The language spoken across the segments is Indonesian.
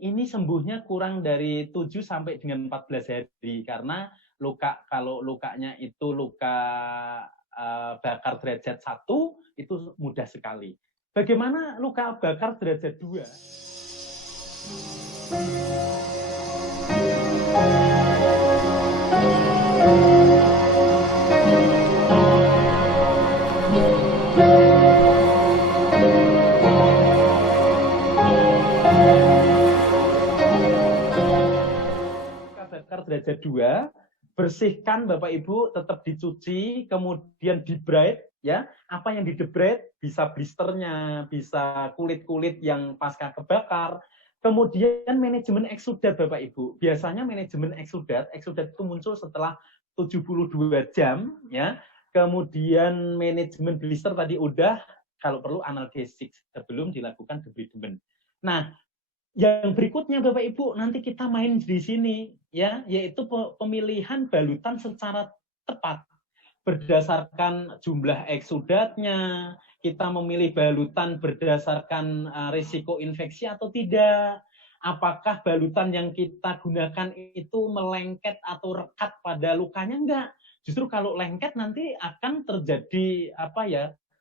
ini sembuhnya kurang dari 7 sampai dengan 14 hari karena kalau lukanya itu luka bakar derajat 1 itu mudah sekali. Bagaimana luka bakar derajat 2? Luka bakar derajat 2, bersihkan Bapak Ibu, tetap dicuci, kemudian di-braid ya. Apa yang di-braid bisa blisternya, bisa kulit-kulit yang pasca kebakar. Kemudian manajemen eksudat Bapak Ibu. Biasanya manajemen eksudat itu muncul setelah 72 jam ya. Kemudian manajemen blister tadi udah, kalau perlu analgesik sebelum dilakukan debridement. Nah, yang berikutnya Bapak Ibu, nanti kita main di sini ya, yaitu pemilihan balutan secara tepat berdasarkan jumlah eksudatnya. Kita memilih balutan berdasarkan risiko infeksi atau tidak. Apakah balutan yang kita gunakan itu melengket atau rekat pada lukanya? Enggak. Justru kalau lengket nanti akan terjadi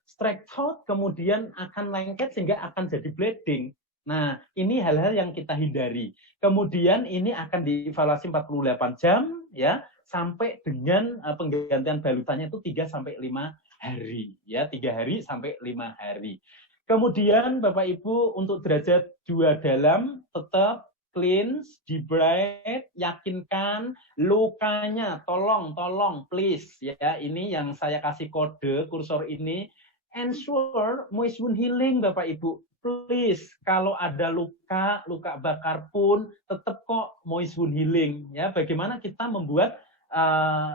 strike out, kemudian akan lengket sehingga akan jadi bleeding. Nah, ini hal-hal yang kita hindari. Kemudian ini akan dievaluasi 48 jam ya, sampai dengan penggantian balutannya itu 3 sampai 5 hari ya, 3 hari sampai 5 hari. Kemudian Bapak Ibu untuk derajat 2 dalam tetap cleanse, di-braid, yakinkan lukanya, tolong please ya, ini yang saya kasih kode kursor ini, ensure moist wound healing Bapak Ibu. Please, kalau ada luka bakar pun tetap kok moist wound healing ya. Bagaimana kita membuat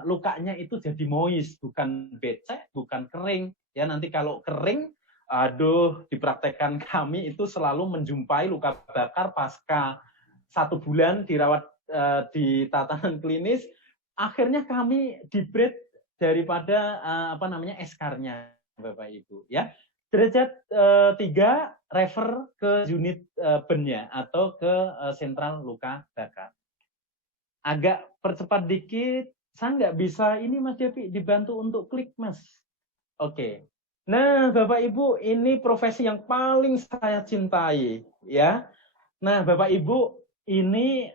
lukanya itu jadi moist, bukan becek, bukan kering ya. Nanti kalau kering, dipraktekkan kami itu selalu menjumpai luka bakar pasca 1 bulan dirawat di tatanan klinis, akhirnya kami di-braid daripada eskarnya Bapak Ibu ya. Derajat 3, refer ke unit BEN-nya atau ke sentral luka bakar. Agak percepat dikit, saya nggak bisa ini Mas Devi, dibantu untuk klik Mas. Oke. Nah Bapak Ibu, ini profesi yang paling saya cintai ya. Nah Bapak Ibu, ini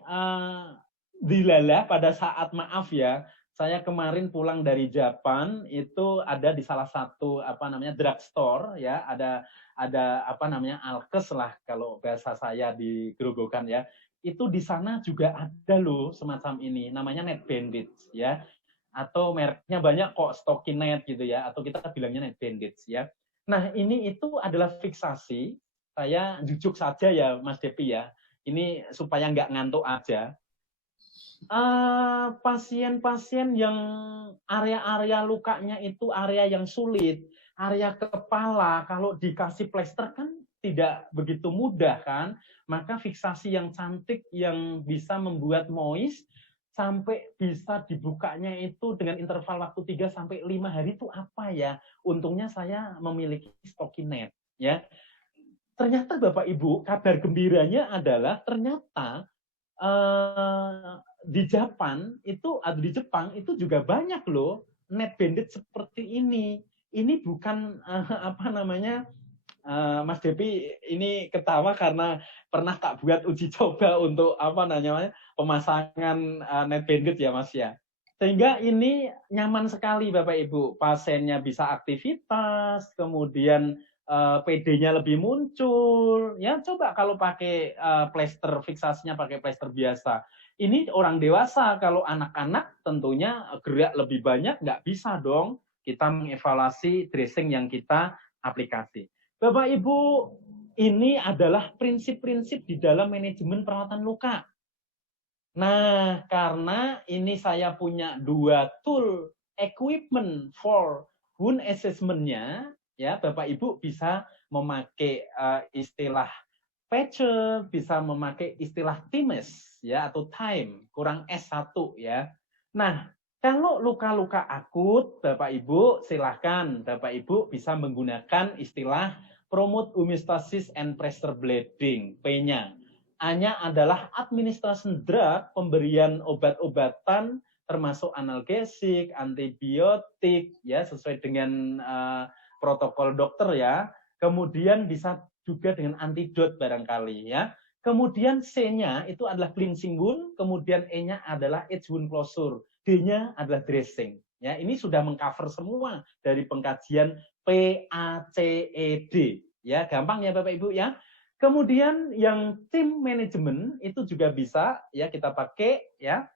dilala pada saat maaf ya. Saya kemarin pulang dari Jepang, itu ada di salah satu drugstore ya, ada alkes lah kalau bahasa saya di Grobogan ya. Itu di sana juga ada loh semacam ini, namanya Net Bandits ya. Atau mereknya banyak kok, Stockinet gitu ya, atau kita bilangnya Net Bandits ya. Nah, ini itu adalah fiksasi. Saya jujuk saja ya Mas Depi ya. Ini supaya nggak ngantuk aja. Pasien-pasien yang area-area lukanya itu area yang sulit, area kepala, kalau dikasih plester kan tidak begitu mudah kan, maka fiksasi yang cantik yang bisa membuat moist sampai bisa dibukanya itu dengan interval waktu 3 sampai 5 hari itu apa ya? Untungnya saya memiliki Stockinet ya. Ternyata Bapak Ibu, kabar gembiranya adalah ternyata di Jepang itu atau di Jepang itu juga banyak loh net bandit seperti ini. Ini bukan Mas Depi ini ketawa karena pernah tak buat uji coba untuk pemasangan net bandit ya Mas ya. Sehingga ini nyaman sekali Bapak Ibu, pasiennya bisa aktivitas, kemudian PD-nya lebih muncul. Ya coba kalau pakai plester, fiksasinya pakai plester biasa. Ini orang dewasa, kalau anak-anak tentunya gerak lebih banyak, nggak bisa dong kita mengevaluasi dressing yang kita aplikasi. Bapak Ibu, ini adalah prinsip-prinsip di dalam manajemen perawatan luka. Nah, karena ini saya punya 2 tool equipment for wound assessment-nya, ya Bapak Ibu bisa memakai istilah patcher, bisa memakai istilah TIMES ya, atau time kurang S1 ya. Nah, kalau luka-luka akut Bapak Ibu silahkan Bapak Ibu bisa menggunakan istilah promote homeostasis and pressure bleeding, P-nya. A-nya adalah administration drug, pemberian obat-obatan termasuk analgesik, antibiotik, ya sesuai dengan protokol dokter ya. Kemudian bisa juga dengan antidot barangkali ya. Kemudian C-nya itu adalah cleansing wound, kemudian E-nya adalah edge wound closure, D-nya adalah dressing. Ya, ini sudah mengcover semua dari pengkajian PACED. Ya, gampang ya Bapak Ibu ya. Kemudian yang tim manajemen itu juga bisa ya kita pakai ya.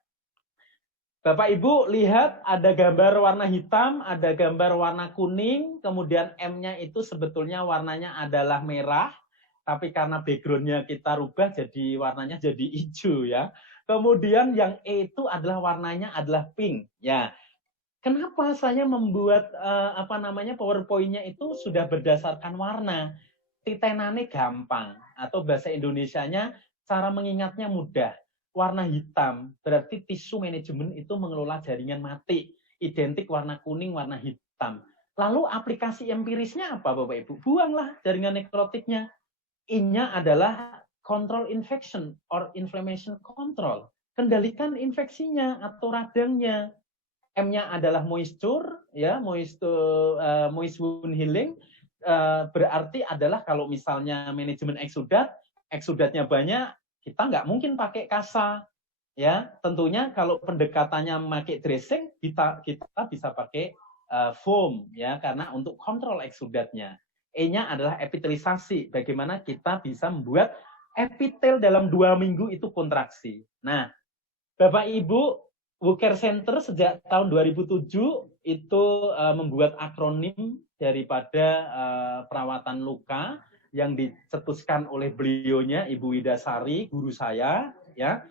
Bapak Ibu lihat ada gambar warna hitam, ada gambar warna kuning, kemudian M-nya itu sebetulnya warnanya adalah merah, tapi karena background-nya kita rubah jadi warnanya jadi hijau ya. Kemudian yang E itu adalah warnanya adalah pink ya. Kenapa saya membuat PowerPoint-nya itu sudah berdasarkan warna? Titenane gampang atau bahasa Indonesianya cara mengingatnya mudah. Warna hitam berarti tisu manajemen itu mengelola jaringan mati. Identik warna kuning, warna hitam. Lalu aplikasi empirisnya apa Bapak Ibu? Buanglah jaringan nekrotiknya. I-nya adalah control infection or inflammation control. Kendalikan infeksinya atau radangnya. M-nya adalah moisture, ya moist wound healing. Berarti adalah kalau misalnya manajemen eksudatnya banyak, kita nggak mungkin pakai kasa. Ya, tentunya kalau pendekatannya memakai dressing, kita bisa pakai foam, ya, karena untuk kontrol eksudatnya. E-nya adalah epitelisasi, bagaimana kita bisa membuat epitel dalam 2 minggu itu kontraksi. Nah, Bapak Ibu, WooCare Center sejak tahun 2007 itu membuat akronim daripada perawatan luka yang dicetuskan oleh beliaunya Ibu Widasari, guru saya, ya,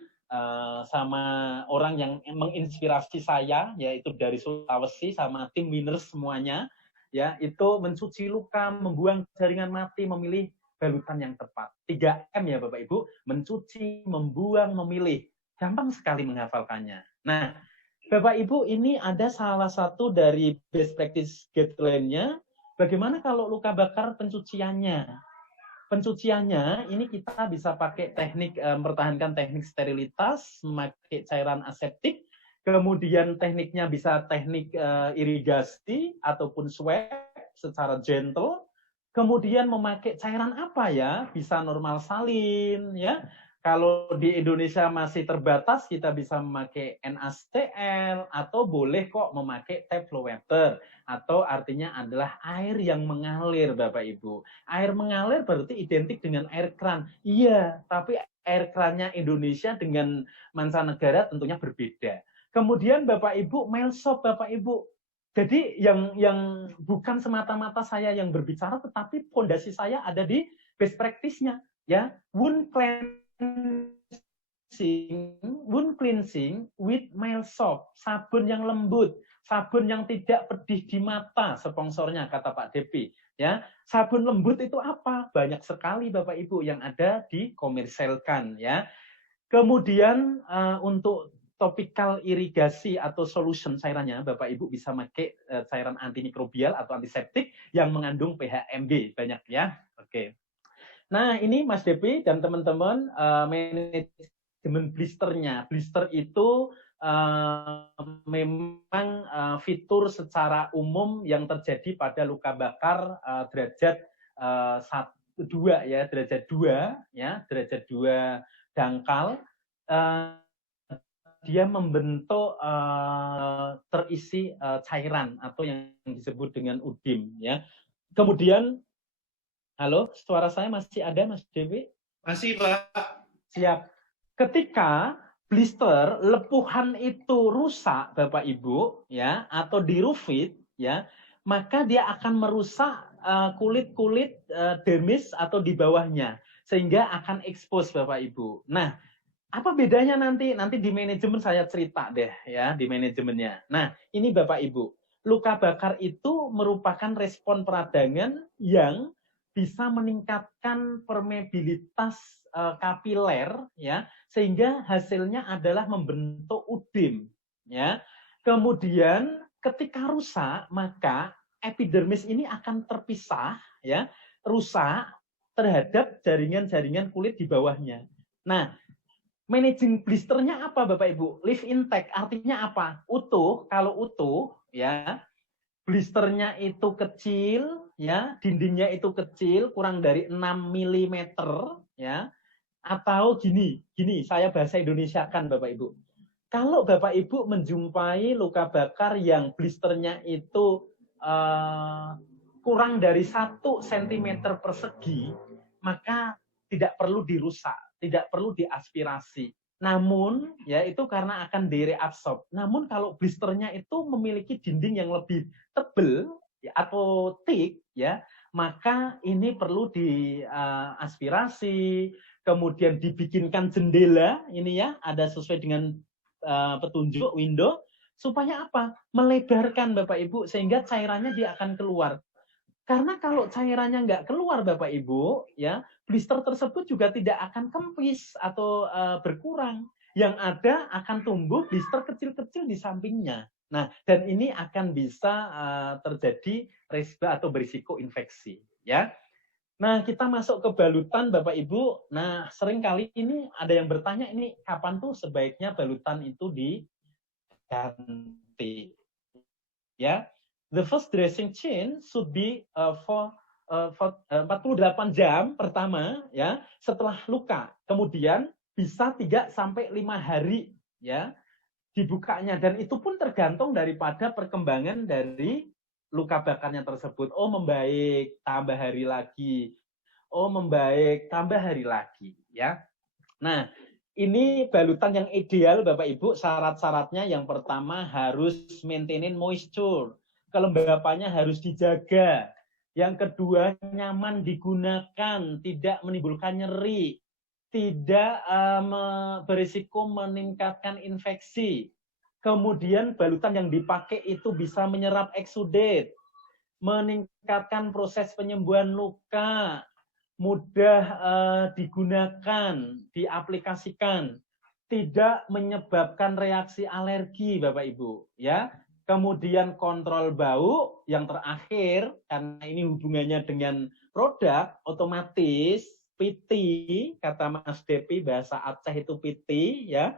sama orang yang menginspirasi saya, yaitu dari Sulawesi sama tim winners semuanya, ya, itu mencuci luka, membuang jaringan mati, memilih balutan yang tepat. 3M ya Bapak Ibu, mencuci, membuang, memilih. Gampang sekali menghafalkannya. Nah, Bapak Ibu, ini ada salah satu dari best practice guideline-nya. Bagaimana kalau luka bakar pencuciannya? Pencuciannya ini kita bisa pakai teknik mempertahankan teknik sterilitas, memakai cairan aseptik, kemudian tekniknya bisa teknik irigasi ataupun swab secara gentle. Kemudian memakai cairan apa ya? Bisa normal salin ya. Kalau di Indonesia masih terbatas, kita bisa memakai NaCl atau boleh kok memakai tap flow water, atau artinya adalah air yang mengalir, Bapak Ibu. Air mengalir berarti identik dengan air kran. Iya, tapi air krannya Indonesia dengan mancanegara tentunya berbeda. Kemudian Bapak Ibu, Melsop Bapak Ibu. Jadi yang bukan semata-mata saya yang berbicara, tetapi fondasi saya ada di best practice-nya, ya. Wound cleansing with mild soap, sabun yang lembut, sabun yang tidak pedih di mata, sponsornya kata Pak Depi. Ya, sabun lembut itu apa? Banyak sekali Bapak Ibu yang ada dikomersilkan, ya. Kemudian untuk topikal irigasi atau solution cairannya, Bapak Ibu bisa pakai cairan antimikrobial atau antiseptik yang mengandung PHMB banyak ya. Oke. Nah, ini Mas Depi dan teman-teman manajemen blisternya. Blister itu memang fitur secara umum yang terjadi pada luka bakar derajat 2 ya, derajat 2 ya, derajat 2 dangkal. Dia membentuk terisi cairan atau yang disebut dengan udim ya. Kemudian halo, suara saya masih ada, Mas Dewi? Masih, Pak. Siap. Ketika blister lepuhan itu rusak, Bapak Ibu, ya, atau dirufit, ya, maka dia akan merusak kulit-kulit dermis atau di bawahnya, sehingga akan expose, Bapak Ibu. Nah, apa bedanya nanti? Nanti di manajemen saya cerita deh, ya, di manajemennya. Nah, ini Bapak Ibu, luka bakar itu merupakan respon peradangan yang bisa meningkatkan permeabilitas kapiler, ya, sehingga hasilnya adalah membentuk udim, ya. Kemudian ketika rusak, maka epidermis ini akan terpisah, ya, rusak terhadap jaringan-jaringan kulit di bawahnya. Nah, managing blisternya apa Bapak Ibu? Live intact artinya apa? Utuh. Kalau utuh ya, blisternya itu kecil ya, dindingnya itu kecil, kurang dari 6 mm ya. Atau gini, saya bahasa Indonesiakan Bapak Ibu. Kalau Bapak Ibu menjumpai luka bakar yang blisternya itu kurang dari 1 cm persegi, maka tidak perlu dirusak, tidak perlu diaspirasi. Namun, ya itu karena akan direabsorb. Namun kalau blisternya itu memiliki dinding yang lebih tebal ya, atau thick, ya, maka ini perlu diaspirasi, kemudian dibikinkan jendela, ini ya, ada sesuai dengan petunjuk window, supaya apa? Melebarkan Bapak Ibu, sehingga cairannya dia akan keluar. Karena kalau cairannya nggak keluar Bapak Ibu, ya blister tersebut juga tidak akan kempis atau berkurang. Yang ada akan tumbuh blister kecil-kecil di sampingnya. Nah, dan ini akan bisa terjadi resiko atau berisiko infeksi, ya. Nah, kita masuk ke balutan Bapak Ibu. Nah, sering kali ini ada yang bertanya ini kapan tuh sebaiknya balutan itu diganti, ya. The first dressing change should be for 48 jam pertama ya setelah luka. Kemudian bisa 3 sampai 5 hari ya dibukanya, dan itu pun tergantung daripada perkembangan dari luka bakarnya tersebut. Oh, membaik, tambah hari lagi. Oh, membaik, tambah hari lagi ya. Nah, ini balutan yang ideal Bapak Ibu, syarat-syaratnya yang pertama harus maintaining moisture. Kelembapannya harus dijaga. Yang kedua, nyaman digunakan, tidak menimbulkan nyeri, tidak berisiko meningkatkan infeksi. Kemudian balutan yang dipakai itu bisa menyerap eksudate, meningkatkan proses penyembuhan luka, mudah digunakan, diaplikasikan, tidak menyebabkan reaksi alergi Bapak Ibu, ya. Kemudian kontrol bau yang terakhir, karena ini hubungannya dengan produk, otomatis PT, kata Mas Depi bahasa Aceh itu PT, ya.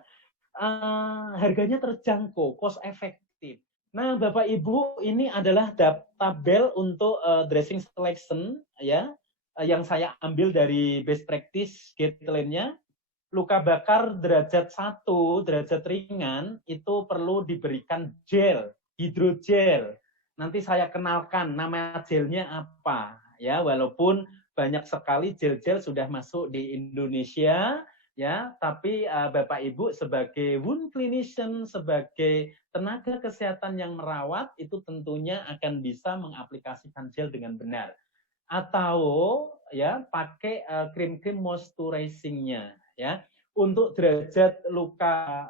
Harganya terjangkau, cost efektif. Nah, Bapak Ibu, ini adalah tabel untuk dressing selection ya, yang saya ambil dari best practice guideline-nya. Luka bakar derajat 1, derajat ringan, itu perlu diberikan gel, hidrogel. Nanti saya kenalkan nama gelnya apa ya, walaupun banyak sekali gel-gel sudah masuk di Indonesia ya, tapi Bapak Ibu sebagai wound clinician, sebagai tenaga kesehatan yang merawat, itu tentunya akan bisa mengaplikasikan gel dengan benar. Atau ya pakai krim-krim moisturizing-nya ya. Untuk derajat luka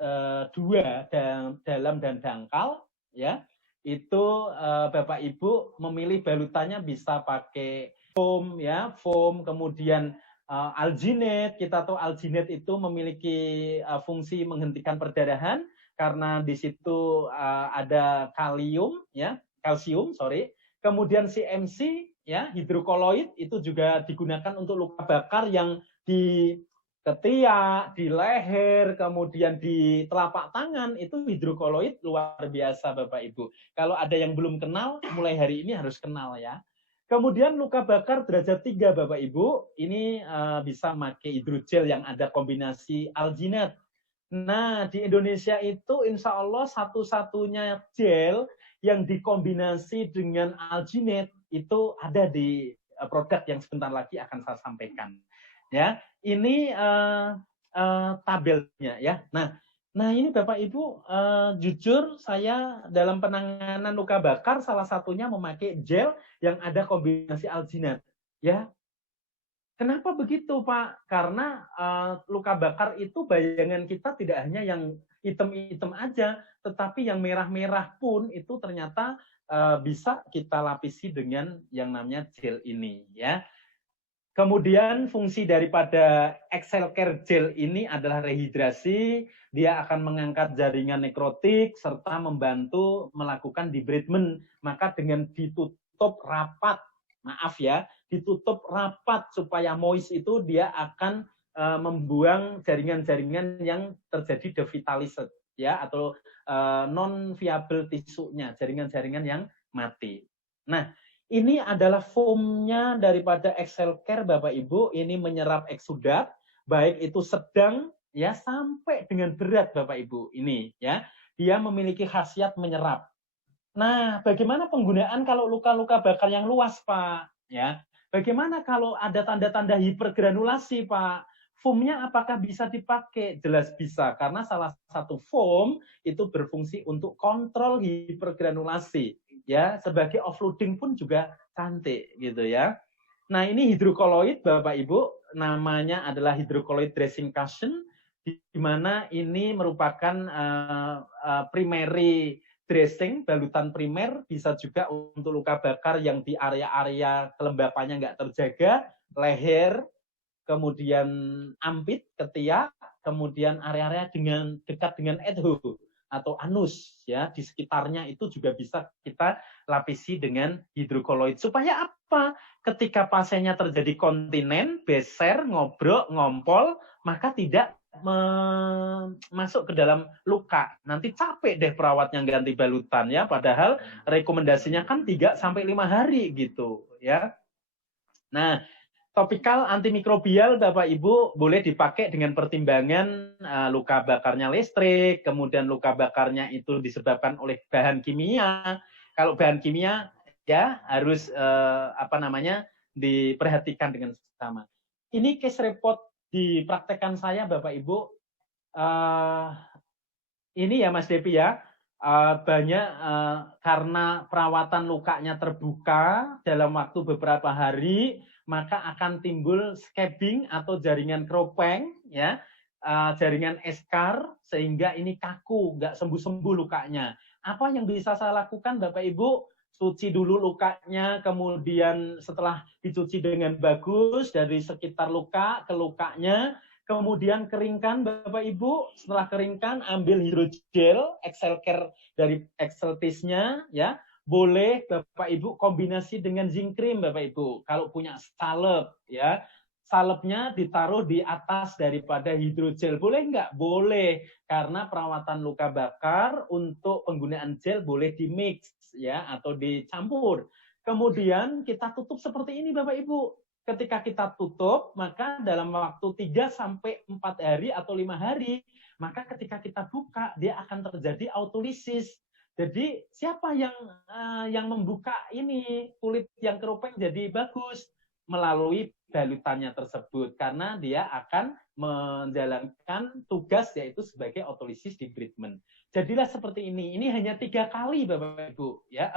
2 dalam dan dangkal ya, itu Bapak Ibu memilih balutannya bisa pakai foam ya, foam, kemudian alginate. Kita tahu alginate itu memiliki fungsi menghentikan perdarahan karena di situ ada kalsium ya, Kemudian CMC ya, hidrokoloid itu juga digunakan untuk luka bakar yang di ketiak, di leher, kemudian di telapak tangan, itu hidrokoloid luar biasa Bapak Ibu. Kalau ada yang belum kenal, mulai hari ini harus kenal ya. Kemudian luka bakar derajat 3 Bapak Ibu, ini bisa pakai hidrogel yang ada kombinasi alginat. Nah, di Indonesia itu insya Allah satu-satunya gel yang dikombinasi dengan alginate itu ada di produk yang sebentar lagi akan saya sampaikan. Ya, ini tabelnya ya. Nah ini Bapak Ibu, jujur saya dalam penanganan luka bakar salah satunya memakai gel yang ada kombinasi alginat. Ya, kenapa begitu Pak? Karena luka bakar itu bayangan kita tidak hanya yang hitam-hitam aja, tetapi yang merah-merah pun itu ternyata bisa kita lapisi dengan yang namanya gel ini ya. Kemudian fungsi daripada Excel Care Gel ini adalah rehidrasi, dia akan mengangkat jaringan nekrotik serta membantu melakukan debridement. Maka dengan ditutup rapat, maaf ya, ditutup rapat supaya moist itu dia akan membuang jaringan-jaringan yang terjadi devitalised ya, atau non viable tisunya, jaringan-jaringan yang mati. Nah, ini adalah foamnya daripada Excel Care Bapak Ibu. Ini menyerap eksudat, baik itu sedang ya sampai dengan berat Bapak Ibu. Ini ya, dia memiliki khasiat menyerap. Nah, bagaimana penggunaan kalau luka-luka bakar yang luas, Pak? Ya, bagaimana kalau ada tanda-tanda hipergranulasi, Pak? Foamnya apakah bisa dipakai? Jelas bisa, karena salah satu foam itu berfungsi untuk kontrol hipergranulasi. Ya, sebagai offloading pun juga cantik, gitu ya. Nah, ini hidrokoloid, Bapak Ibu, namanya adalah hidrokoloid dressing cushion, di mana ini merupakan primary dressing, balutan primer, bisa juga untuk luka bakar yang di area-area kelembapannya nggak terjaga, leher, kemudian ampit, ketiak, kemudian area-area dengan dekat dengan edho atau anus ya, di sekitarnya itu juga bisa kita lapisi dengan hidrokoloid. Supaya apa? Ketika pasiennya terjadi kontinen, beser, ngobrol, ngompol, maka tidak masuk ke dalam luka. Nanti capek deh perawatnya ganti balutan ya, padahal rekomendasinya kan 3 sampai 5 hari gitu ya. Nah, topikal antimikrobial Bapak Ibu boleh dipakai dengan pertimbangan luka bakarnya listrik, kemudian luka bakarnya itu disebabkan oleh bahan kimia. Kalau bahan kimia ya harus diperhatikan dengan seksama. Ini case report di praktekan saya Bapak Ibu. Ini ya Mas Depi ya. Banyak karena perawatan lukanya terbuka dalam waktu beberapa hari, maka akan timbul scabbing atau jaringan kropeng ya, jaringan eskar, sehingga ini kaku, nggak sembuh-sembuh lukanya. Apa yang bisa saya lakukan Bapak Ibu? Cuci dulu lukanya, kemudian setelah dicuci dengan bagus dari sekitar luka ke lukanya, kemudian keringkan Bapak Ibu, setelah keringkan ambil hidrogel Excel Care dari Exceltis-nya ya. Boleh Bapak Ibu kombinasi dengan zinc cream Bapak Ibu. Kalau punya salep ya, salepnya ditaruh di atas daripada hidrogel. Boleh nggak? Boleh. Karena perawatan luka bakar untuk penggunaan gel boleh dimix ya atau dicampur. Kemudian kita tutup seperti ini Bapak Ibu. Ketika kita tutup, maka dalam waktu 3 sampai 4 hari atau 5 hari, maka ketika kita buka, dia akan terjadi autolisis. Jadi siapa yang membuka ini kulit yang keropeng jadi bagus? Melalui balutannya tersebut, karena dia akan menjalankan tugas yaitu sebagai autolisis debridement. Jadilah seperti ini. Ini hanya 3 kali Bapak Ibu ya.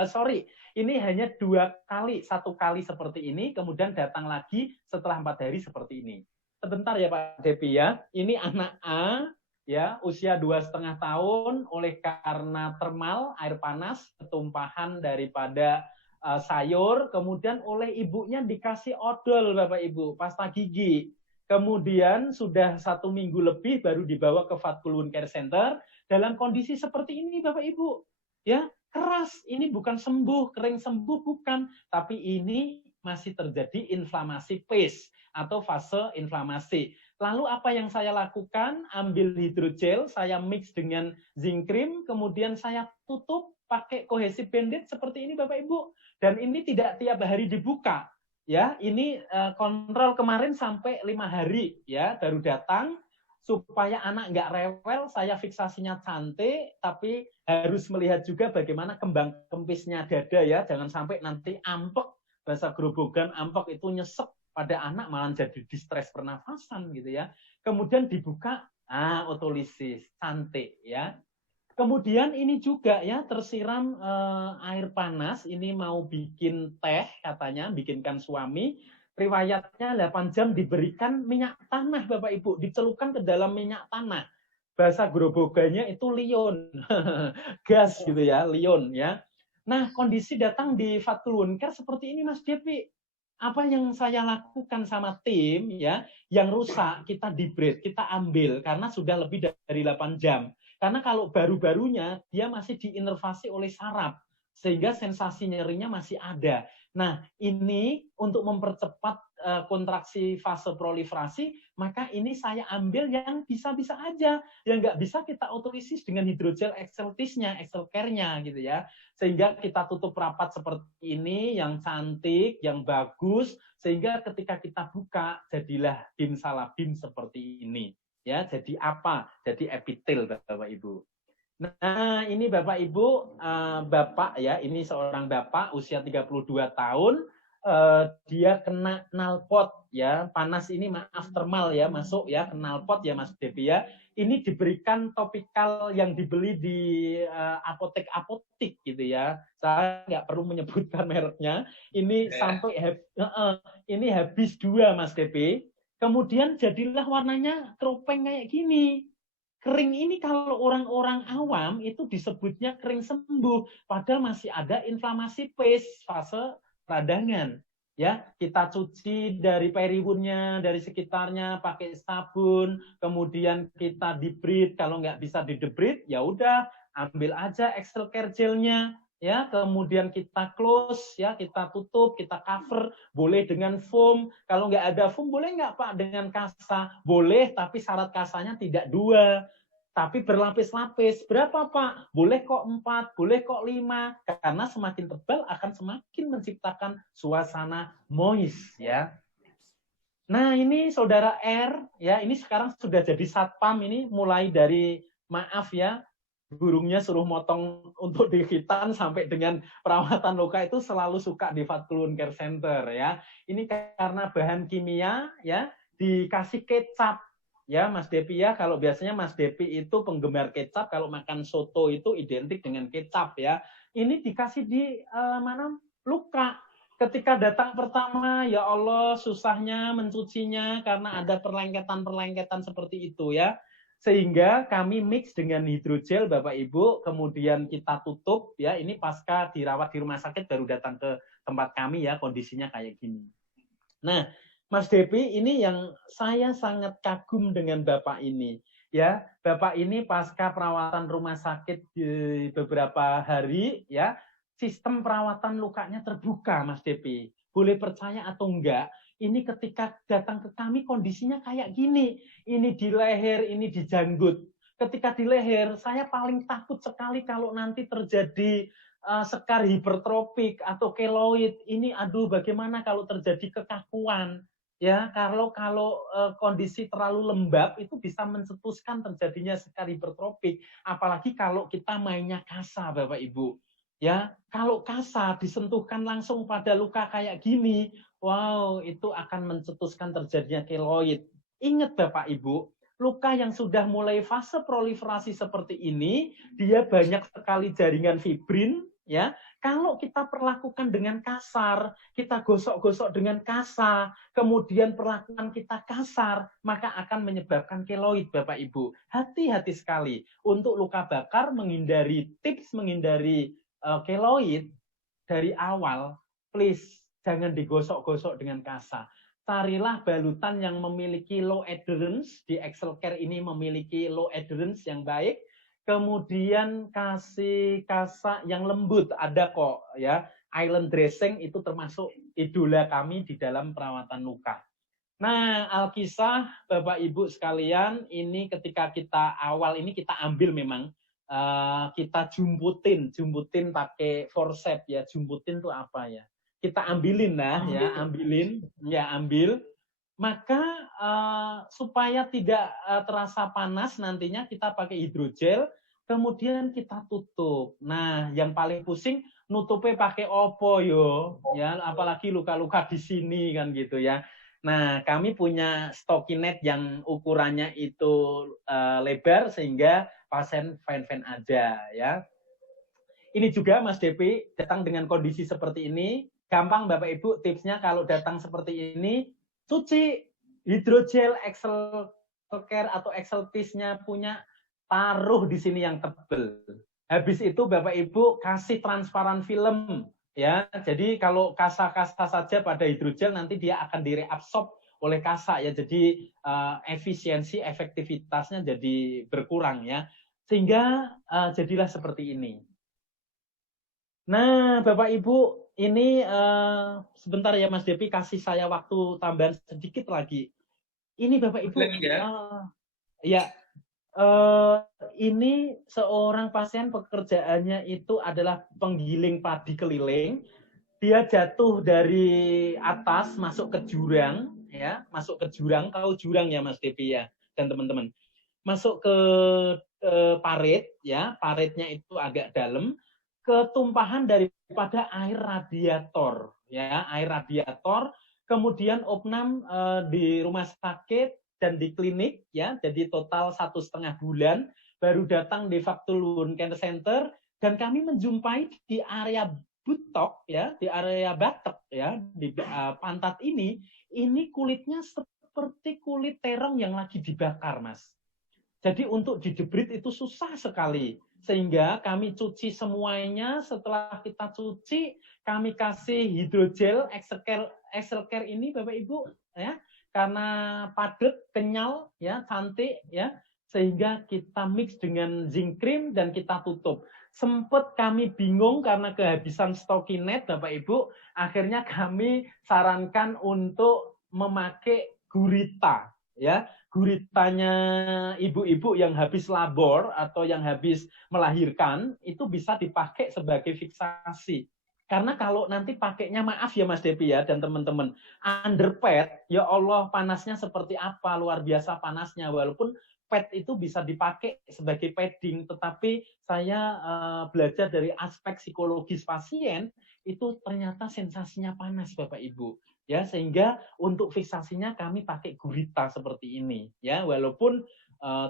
Ini hanya 2 kali, 1 kali seperti ini, kemudian datang lagi setelah 4 hari seperti ini. Sebentar ya Pak Depi ya. Ini anak A ya, usia 2,5 tahun, oleh karena termal air panas, ketumpahan daripada sayur, kemudian oleh ibunya dikasih odol Bapak Ibu, pasta gigi. Kemudian sudah 1 minggu lebih baru dibawa ke Fatkulun Care Center dalam kondisi seperti ini Bapak Ibu. Ya, keras, ini bukan sembuh, kering sembuh bukan, tapi ini masih terjadi inflamasi pace atau fase inflamasi. Lalu apa yang saya lakukan? Ambil hidrogel, saya mix dengan zinc cream, kemudian saya tutup pakai kohesif bandage seperti ini Bapak Ibu. Dan ini tidak tiap hari dibuka. Ya, ini kontrol kemarin sampai 5 hari ya baru datang, supaya anak nggak rewel. Saya fiksasinya cantik, tapi harus melihat juga bagaimana kembang kempisnya dada ya, jangan sampai nanti ampek, bahasa grobogan ampek itu nyesek pada anak malah jadi distres pernafasan gitu ya. Kemudian dibuka, otolisis cantik ya. Kemudian ini juga ya tersiram air panas, ini mau bikin teh katanya, bikinkan suami. Riwayatnya 8 jam diberikan minyak tanah Bapak Ibu, dicelupkan ke dalam minyak tanah. Bahasa grobogannya itu lion. Gas gitu ya, lion ya. Nah, kondisi datang di Fatkulun Care seperti ini Mas Devi. Apa yang saya lakukan sama tim ya, yang rusak kita debride, kita ambil karena sudah lebih dari 8 jam. Karena kalau baru-barunya dia masih diinervasi oleh saraf, sehingga sensasi nyerinya masih ada. Nah, ini untuk mempercepat kontraksi fase proliferasi, maka ini saya ambil yang bisa-bisa aja. Yang nggak bisa kita otolisis dengan hidrogel exceltis-nya, excel care-nya gitu ya. Sehingga kita tutup rapat seperti ini, yang cantik, yang bagus, sehingga ketika kita buka, jadilah bimsalabim seperti ini. Ya, jadi apa? Jadi epitel, Bapak Ibu. Nah, ini Bapak Ibu, Bapak ya, ini seorang Bapak usia 32 tahun, dia kena knalpot ya, panas ini maaf thermal ya, masuk ya, knalpot ya Mas Devi ya. Ini diberikan topikal yang dibeli di apotek-apotek gitu ya. Saya nggak perlu menyebutkan mereknya. Ini sampai ini habis 2 Mas Devi. Kemudian jadilah warnanya keropeng kayak gini. Kering ini kalau orang-orang awam itu disebutnya kering sembuh, padahal masih ada inflamasi paste fase peradangan. Ya, kita cuci dari periwunnya, dari sekitarnya pakai sabun, kemudian kita dibrit. Kalau nggak bisa didebrit, ya udah ambil aja Excel Care gelnya, ya. Kemudian kita close, ya, kita tutup, kita cover. Boleh dengan foam. Kalau nggak ada foam, boleh nggak Pak dengan kasa? Boleh, tapi syarat kasanya tidak 2. Tapi berlapis-lapis. Berapa Pak? Boleh kok 4, boleh kok 5. Karena semakin tebal akan semakin menciptakan suasana moist ya. Nah, ini Saudara R ya, ini sekarang sudah jadi satpam ini, mulai dari maaf ya, burungnya suruh motong untuk di hitan sampai dengan perawatan luka itu selalu suka di Fatkulun Care Center ya. Ini karena bahan kimia ya, dikasih kecap. Ya, Mas Depi ya, kalau biasanya Mas Depi itu penggemar kecap, kalau makan soto itu identik dengan kecap ya. Ini dikasih di mana? Luka. Ketika datang pertama, ya Allah, susahnya mencucinya karena ada perlengketan-perlengketan seperti itu ya. Sehingga kami mix dengan hidrogel Bapak Ibu, kemudian kita tutup ya. Ini pasca dirawat di rumah sakit baru datang ke tempat kami ya, kondisinya kayak gini. Nah, Mas Depi, ini yang saya sangat kagum dengan Bapak ini. Ya, Bapak ini pasca perawatan rumah sakit beberapa hari, ya, sistem perawatan lukanya terbuka, Mas Depi. Boleh percaya atau enggak, ini ketika datang ke kami kondisinya kayak gini. Ini di leher, ini di janggut. Ketika di leher, saya paling takut sekali kalau nanti terjadi sekar hipertropik atau keloid. Ini aduh bagaimana kalau terjadi kekakuan. Ya, kalau kondisi terlalu lembab itu bisa mencetuskan terjadinya sekar hipertropik. Apalagi kalau kita mainnya kasa, Bapak Ibu. Ya, kalau kasa disentuhkan langsung pada luka kayak gini, wow, itu akan mencetuskan terjadinya keloid. Ingat Bapak Ibu, luka yang sudah mulai fase proliferasi seperti ini, dia banyak sekali jaringan fibrin, ya. Kalau kita perlakukan dengan kasar, kita gosok-gosok dengan kasar, kemudian perlakuan kita kasar, maka akan menyebabkan keloid, Bapak Ibu. Hati-hati sekali untuk luka bakar, tips menghindari keloid dari awal, please jangan digosok-gosok dengan kasar. Carilah balutan yang memiliki low adherence, di Excel Care ini memiliki low adherence yang baik. Kemudian kasih kasa yang lembut, ada kok ya. Island dressing itu termasuk idola kami di dalam perawatan luka. Nah, Alkisah Bapak Ibu sekalian, ini ketika kita awal ini kita ambil memang kita jumputin pakai forceps ya. Jumputin itu apa ya? Kita ambilin lah ya, ambil. Maka supaya tidak terasa panas nantinya kita pakai hidrogel, kemudian kita tutup. Nah, yang paling pusing nutupnya pakai opo yo, ya, apalagi luka-luka di sini kan gitu ya. Nah, kami punya stockinette yang ukurannya itu lebar sehingga pasien fine-fine aja ya. Ini juga Mas Depi datang dengan kondisi seperti ini, gampang Bapak Ibu tipsnya kalau datang seperti ini, cuci hidrogel Excel Care atau Exceltis-nya punya, taruh di sini yang tebal. Habis itu Bapak Ibu kasih transparan film ya. Jadi kalau kasa-kasa saja pada hidrogel nanti dia akan direabsorb oleh kasa ya. Jadi efisiensi efektivitasnya jadi berkurang ya. Sehingga jadilah seperti ini. Nah, Bapak Ibu, ini sebentar ya Mas Depi, kasih saya waktu tambahan sedikit lagi. Ini Bapak Ibu, ya ini seorang pasien pekerjaannya itu adalah penggiling padi keliling. Dia jatuh dari atas masuk ke jurang, ya, masuk ke jurang. Tahu jurang ya Mas Depi ya dan teman-teman. Masuk ke parit, ya, paritnya itu agak dalam, ketumpahan daripada air radiator, ya, air radiator. Kemudian opnam di rumah sakit dan di klinik, ya, jadi total 1,5 bulan, baru datang di Faktul Wound Care Center, dan kami menjumpai di area butok, ya, di area batok, ya, di pantat ini kulitnya seperti kulit terong yang lagi dibakar, Mas. Jadi untuk didebrit itu susah sekali. Sehingga kami cuci semuanya, setelah kita cuci, kami kasih hidrogel Excel Care ini Bapak Ibu, ya, karena padat, kenyal, ya, cantik, ya, sehingga kita mix dengan zinc cream dan kita tutup. Sempat kami bingung karena kehabisan Stokinet Bapak Ibu, akhirnya kami sarankan untuk memakai gurita, ya. Guritanya ibu-ibu yang habis labor atau yang habis melahirkan itu bisa dipakai sebagai fiksasi. Karena kalau nanti pakainya, maaf ya Mas Depi ya dan teman-teman, underpad, ya Allah panasnya seperti apa, luar biasa panasnya. Walaupun pad itu bisa dipakai sebagai padding, tetapi saya belajar dari aspek psikologis pasien, itu ternyata sensasinya panas Bapak Ibu. Ya, sehingga untuk fiksasinya kami pakai gurita seperti ini, ya, walaupun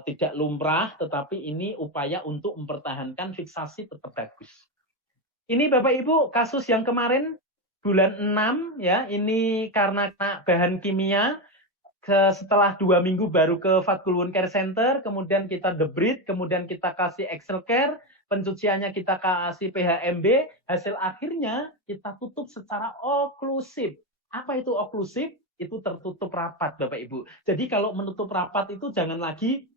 tidak lumrah, tetapi ini upaya untuk mempertahankan fiksasi tetap bagus. Ini Bapak Ibu kasus yang kemarin bulan 6, ya, ini karena bahan kimia, setelah 2 minggu baru ke Faktul Wound Care Center, kemudian kita debrit, kemudian kita kasih Excel Care, pencuciannya kita kasih PHMB, hasil akhirnya kita tutup secara oklusif. Apa itu oklusif? Itu tertutup rapat Bapak Ibu. Jadi kalau menutup rapat itu jangan lagi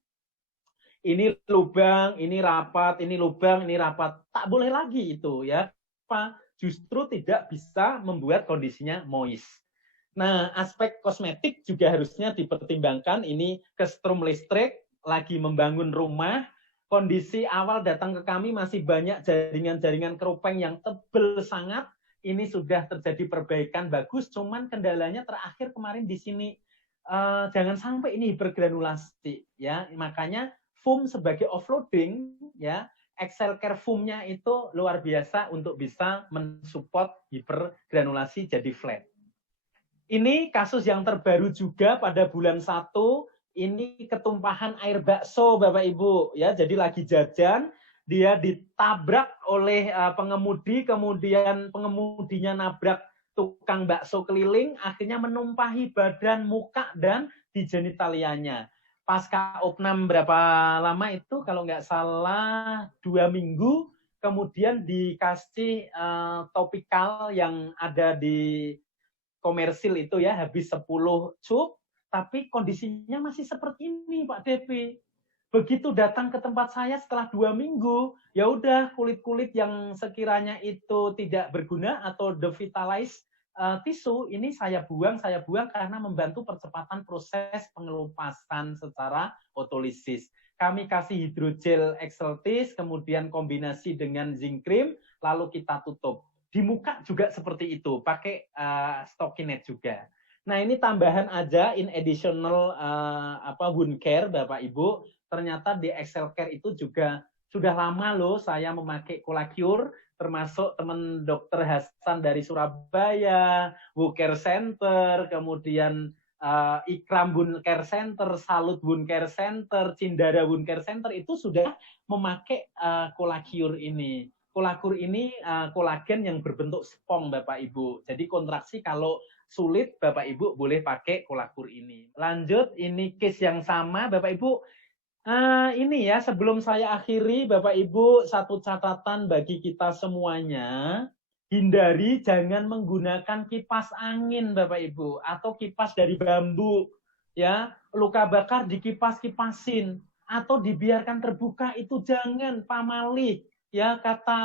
ini lubang, ini rapat, ini lubang, ini rapat. Tak boleh lagi itu, ya. Justru tidak bisa membuat kondisinya moist. Nah, aspek kosmetik juga harusnya dipertimbangkan. Ini kesetrum listrik, lagi membangun rumah, kondisi awal datang ke kami masih banyak jaringan-jaringan keropeng yang tebal sangat. Ini sudah terjadi perbaikan bagus, cuman kendalanya terakhir kemarin di sini. Jangan sampai ini hipergranulasi, ya. Makanya foam sebagai offloading, ya, Excel Care foam-nya itu luar biasa untuk bisa mensupport hipergranulasi jadi flat. Ini kasus yang terbaru juga pada bulan 1, ini ketumpahan air bakso Bapak Ibu, ya. Jadi lagi jajan, dia ditabrak oleh pengemudi, kemudian pengemudinya nabrak tukang bakso keliling, akhirnya menumpahi badan, muka, dan di genitalianya. Pasca opnam berapa lama itu, kalau nggak salah 2 minggu, kemudian dikasih topikal yang ada di komersil itu, ya, habis 10 cup, tapi kondisinya masih seperti ini Pak Devi. Begitu datang ke tempat saya setelah 2 minggu, ya udah kulit-kulit yang sekiranya itu tidak berguna atau devitalize tisu, ini saya buang karena membantu percepatan proses pengelupasan secara otolisis. Kami kasih hidrogel Exeltis, kemudian kombinasi dengan zinc cream, lalu kita tutup. Di muka juga seperti itu, pakai Stokinet juga. Nah, ini tambahan aja in additional wound care Bapak Ibu. Ternyata di Excel Care itu juga sudah lama loh saya memakai Colacure, termasuk teman dokter Hasan dari Surabaya, Wound Care Center, kemudian Ikram Wound Care Center, Salut Wound Care Center, Cindara Wound Care Center itu sudah memakai Colacure ini. Colacure ini kolagen yang berbentuk spong Bapak Ibu. Jadi kontraksi kalau sulit Bapak Ibu boleh pakai Colacure ini. Lanjut, ini case yang sama Bapak Ibu. Ini ya, sebelum saya akhiri Bapak Ibu, satu catatan bagi kita semuanya. Hindari jangan menggunakan kipas angin Bapak Ibu atau kipas dari bambu, ya. Luka bakar dikipas-kipasin atau dibiarkan terbuka, itu jangan, pamali, ya, kata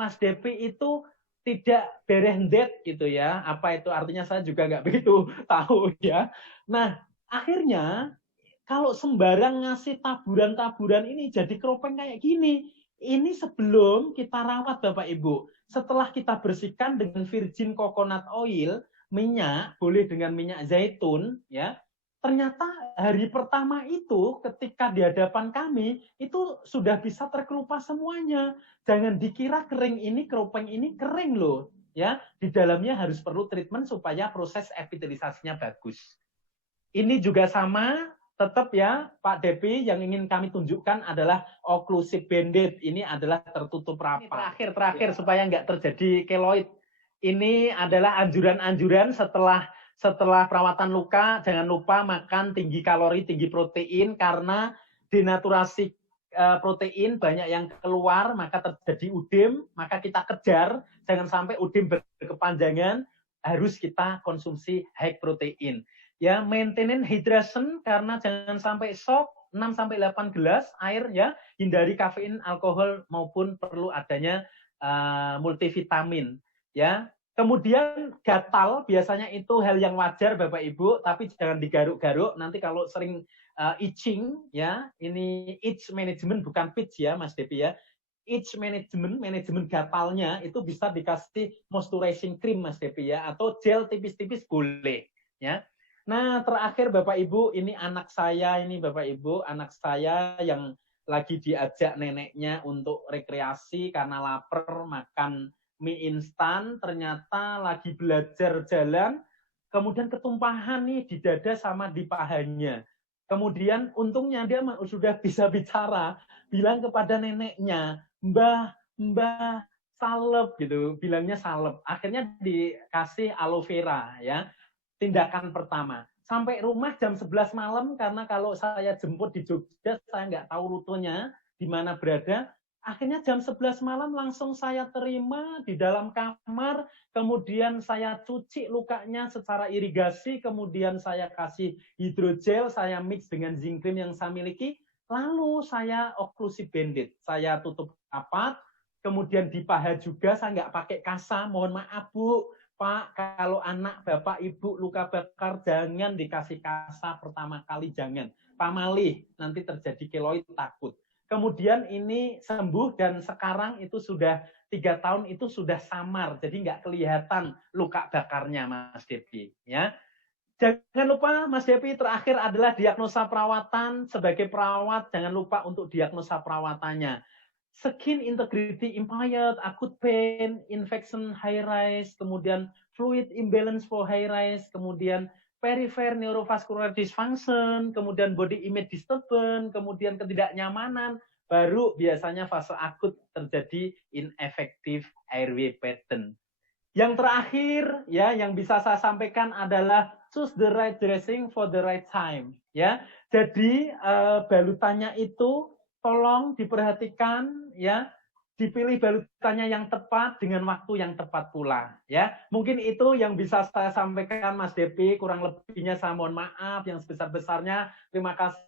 Mas Depi itu tidak berendet gitu ya. Apa itu artinya saya juga nggak begitu tahu ya. Nah, akhirnya kalau sembarang ngasih taburan-taburan ini jadi keropeng kayak gini. Ini sebelum kita rawat Bapak Ibu. Setelah kita bersihkan dengan virgin coconut oil, minyak, boleh dengan minyak zaitun, ya. Ternyata hari pertama itu ketika di hadapan kami, itu sudah bisa terkelupas semuanya. Jangan dikira kering ini, keropeng ini kering loh. Ya, di dalamnya harus perlu treatment supaya proses epitelisasinya bagus. Ini juga sama, tetap ya Pak Depi, yang ingin kami tunjukkan adalah occlusive bandage. Ini adalah tertutup rapat. Terakhir supaya nggak terjadi keloid. Ini adalah anjuran-anjuran setelah perawatan luka. Jangan lupa makan tinggi kalori, tinggi protein, karena denaturasi protein banyak yang keluar, maka terjadi udem, maka kita kejar, jangan sampai udem berkepanjangan, harus kita konsumsi high protein. Ya, maintenance hydration, karena jangan sampai shock, 6-8 gelas air ya, hindari kafein, alkohol, maupun perlu adanya multivitamin ya. Kemudian gatal biasanya itu hal yang wajar Bapak Ibu, tapi jangan digaruk-garuk, nanti kalau sering itching ya, ini itch management bukan pitch ya Mas Depi ya. Itch management, manajemen gatalnya itu bisa dikasih moisturizing cream Mas Depi ya, atau gel tipis-tipis boleh ya. Nah, terakhir Bapak Ibu, ini anak saya, ini Bapak Ibu, anak saya yang lagi diajak neneknya untuk rekreasi karena lapar, makan mie instan, ternyata lagi belajar jalan, kemudian ketumpahan nih di dada sama di pahanya. Kemudian untungnya dia sudah bisa bicara, bilang kepada neneknya, Mbah, salep gitu, bilangnya salep. Akhirnya dikasih aloe vera ya. Tindakan pertama. Sampai rumah jam 11 malam, karena kalau saya jemput di Jogja, saya nggak tahu rutenya, di mana berada. Akhirnya jam 11 malam langsung saya terima di dalam kamar, kemudian saya cuci lukanya secara irigasi, kemudian saya kasih hidrogel, saya mix dengan zinc cream yang saya miliki, lalu saya occlusive bandage. Saya tutup rapat, kemudian di paha juga saya nggak pakai kasa, mohon maaf Bu. Pak, kalau anak Bapak Ibu luka bakar jangan dikasih kasa pertama kali, jangan. Pamalih, nanti terjadi keloid, takut. Kemudian ini sembuh dan sekarang itu sudah 3 tahun itu sudah samar, jadi nggak kelihatan luka bakarnya Mas Depi. Ya. Jangan lupa Mas Depi, terakhir adalah diagnosa perawatan. Sebagai perawat jangan lupa untuk diagnosa perawatannya. Skin integrity impaired, acute pain, infection high rise, kemudian fluid imbalance for high rise, kemudian peripheral neurovascular dysfunction, kemudian body image disturbance, kemudian ketidaknyamanan, baru biasanya fase akut terjadi ineffective airway pattern. Yang terakhir ya, yang bisa saya sampaikan adalah choose the right dressing for the right time ya. Jadi balutannya itu tolong diperhatikan ya, dipilih balutannya yang tepat dengan waktu yang tepat pula ya. Mungkin itu yang bisa saya sampaikan Mas Depi, kurang lebihnya saya mohon maaf yang sebesar-besarnya. Terima kasih.